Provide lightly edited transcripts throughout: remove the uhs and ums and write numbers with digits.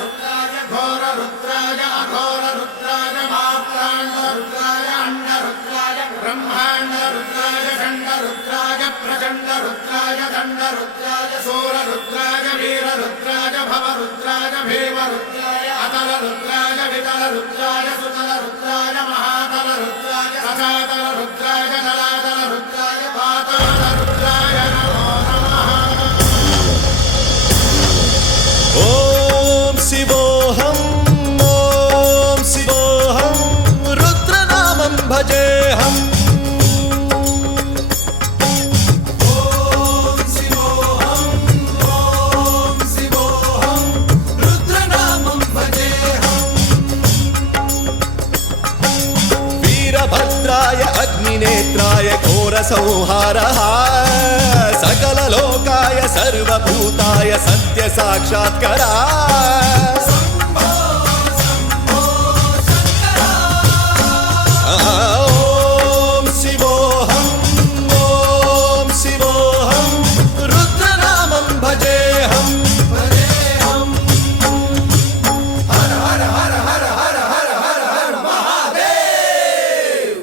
रुद्राय घोर रुद्राय अघोर रुद्राय मात्रांड रुद्राय अंड रुद्राय ब्रह्मांड रुद्राय खंड रुद्राय प्रचंड रुद्राय दंड रुद्राय सूर रुद्राय वीर रुद्राय भव रुद्राय भीम रुद्राय अतल रुद्राय वितल रुद्राय सुतल रुद्राय महातल रुद्राय सदातल रुद्राय जलातल रुद्राय पाताल रुद्राय नमो नमः। ओम शिवोऽहं रुद्रनामं भजेऽहम्। वीरभद्राय अग्निनेत्राय घोरसंहारः सकललोकाय सर्वभूताय सत्यसाक्षात्करा। ॐ शिवोऽहं रुद्रनामं भजेऽहम्। हर हर हर हर हर हर हर हर महादेव।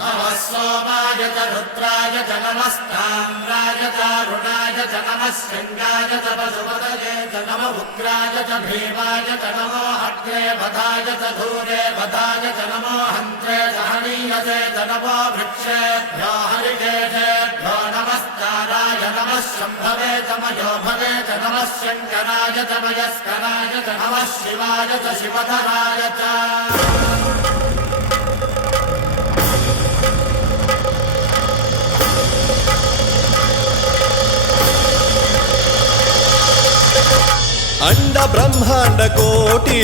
नमः सोमाय च रुद्राय च नमस्ताम्राय च अरुणाय च नमः शृङ्गाय च पशुपतये च नमः उग्राय च भीमाय च नमो अग्रे वधाय च धूरे वधाय च नमो हन्त्रे च हनीयसे च नमो वृक्षेभ्यो हरिकेशेभ्यो नमस्काराय नमः शम्भवे च मयोभवे च नमः शङ्कराय च मयस्कराय च नमः शिवाय च शिवधराय च। अंड ब्रह्मांड कोटि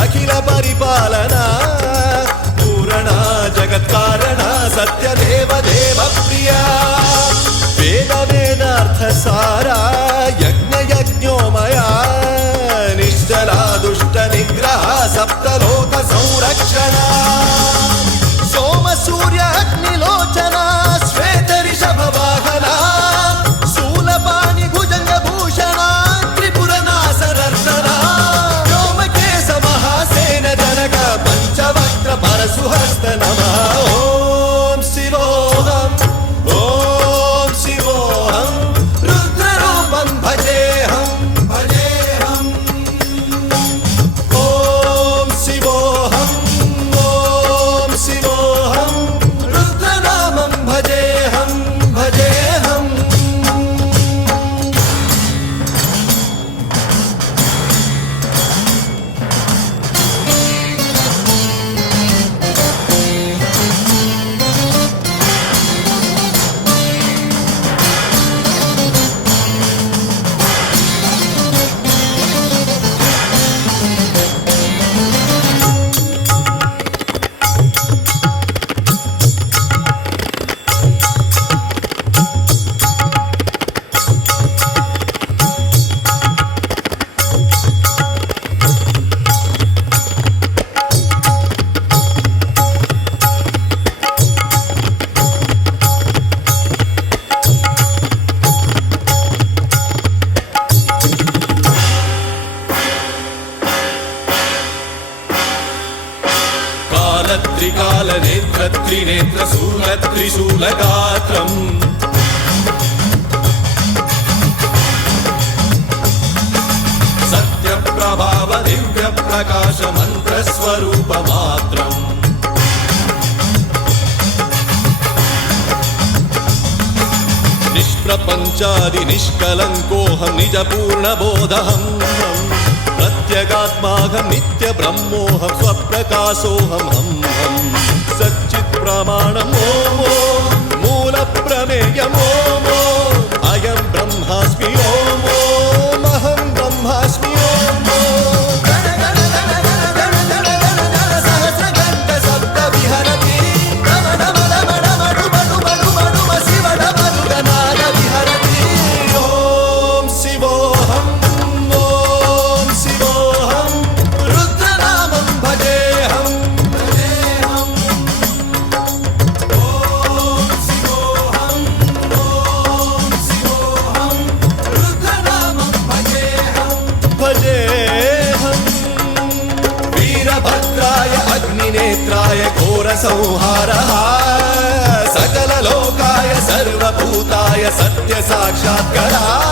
अखिल परिपालना पूरणा जगत्कारणा सत्यदेव देव प्रिया वेद वेदार्थ सारा यज्ञ यज्ञोमया निश्चला दुष्ट निग्रह सप्तलोक संरक्षणा सोम सूर्य अग्निलोचना श्वेत ऋषभ वाहना शूलपाणि भुजंग भूषणा पंचवक्त्र परशुहस्त नमः। ओम शिवोऽहं रुद्ररूपं भजेऽहम्। ओम शिवोऽहं रुद्रनामं भजेऽहम्। त्रिकालनेत्र त्रिनेत्र शूल त्रिशूलगात्रम् सत्यप्रभाव दिव्य प्रकाश मंत्रस्वरूप मात्रम् निष्प्रपञ्चादि निष्कलङ्कोऽहं निजपूर्णबोधहम् प्रत्यगात्माहं नित्य ब्रह्मोऽहं स्वप्रकाशोऽहं हं सच्चित् प्रमाणम् ॐ मूल प्रमेयम् ॐ अयं ब्रह्मास्मि ॐ अहं ब्रह्मास्मि रुद्राय घोरसंहारः सकललोकाय सर्वभूताय सत्यसाक्षात्कारः